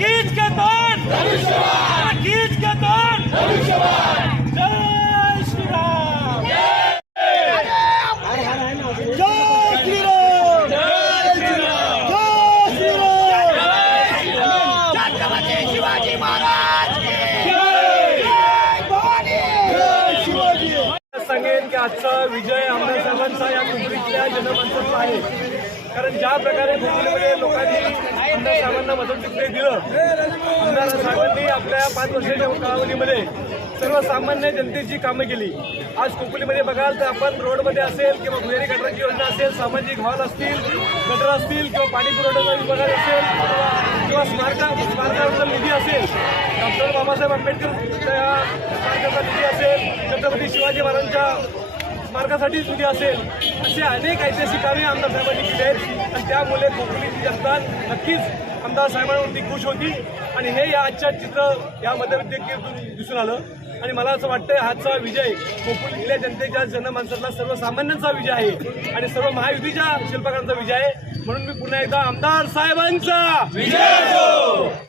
खींच के ताण अरे खींच के ताण शिवाजी महाराज सांगेन की आजचा विजय आमदार साहेबांचा या कुंभरीतल्या जनमानसाचा आहे. कारण ज्या प्रकारे कुंभरीमध्ये लोकांनी आमदार साहेबांना मतचित्र दिलं आमदार साहेबांनी आपल्या पाच वर्षाच्या कालावधीमध्ये सर्वसामान्य जनतेची कामं केली. आज कोकणीमध्ये बघाल तर आपण रोडमध्ये असेल किंवा भुयारी गटराची योजना असेल सामाजिक हॉल असतील गटर असतील किंवा पाणी पुरवठ्याचा विभाग असेल किंवा- किंवा स्मारका स्मारकाचा निधी असेल डॉक्टर बाबासाहेब आंबेडकर या स्मारकाचा निधी असेल छत्रपती शिवाजी महाराजांच्या स्मारकासाठी निधी असेल असे अनेक ऐतिहासिक कार्य आमदार साहेबांनी केले आहेत. आणि त्यामुळे कोकणीची असतात नक्कीच आमदार साहेबांवरती खुश होती आणि हे या आजच्या चित्र यामध्ये देखील दिसून आलं. आणि मला असं वाटतं आजचा विजय कोकणीतल्या जनतेच्या जनमानसातला सर्वसामान्यांचा विजय आहे. आणि सर्व महायुतीच्या शिल्पकारांचा विजय आहे. म्हणून मी पुन्हा एकदा आमदार साहेबांचा विजय